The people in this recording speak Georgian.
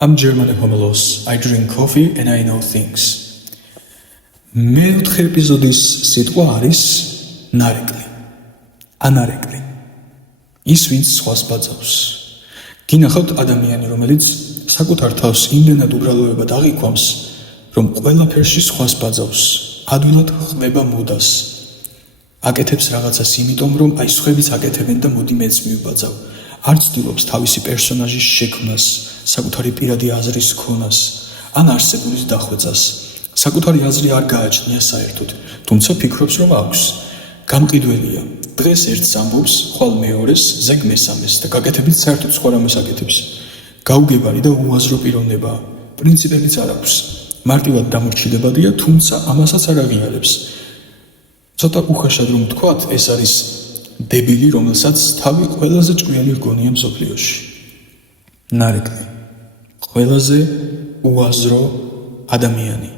I'm German homelos. I drink coffee and I know things. მეოთხე ეპიზოდის სიტყვა არის ნარეკლი. ანარეკლი. ის ვინც სხვას ბაძავს. გინახავთ ადამიანი, რომელიც საკუთარ თავს იმდენად უბრალოებად აღიქვამს, რომ ყველაფერში სხვას ბაძავს, ადვილად ხმება მოდას. აკეთებს რაღაცას იმიტომ, რომ აი სხვებიც აკეთებენ და მოდი მეც მივბაძავ. არ ცდილობს თავისი პერსონაჟის შექმნას, საკუთარი პირადი აზრის ქონას, ან არსებულის დახვეწას. საკუთარი აზრი არ გააჩნია საერთოდ, თუმცა ფიქრობს, რომ აქვს. გამყიდველია, დღეს ერთს ამბობს, ხვალ მეორეს, ზეგ მესამეს და გაკეთებით საერთოდ სხვა რამეს აკეთებს. გაუგებარი და უაზრო პიროვნებაა, პრინციპებიც არ აქვს. მარტივად დამორჩილებადია, თუმცა ამასაც არ აღიარებს. ცოტა უხეშად რომ ვთქვათ, ეს არის დებილი, რომელსაც თავი ყველაზე ჭკვიანი რგონია მსოფლიოში. ნარეკლი. ყველაზე უაზრო ადამიანი.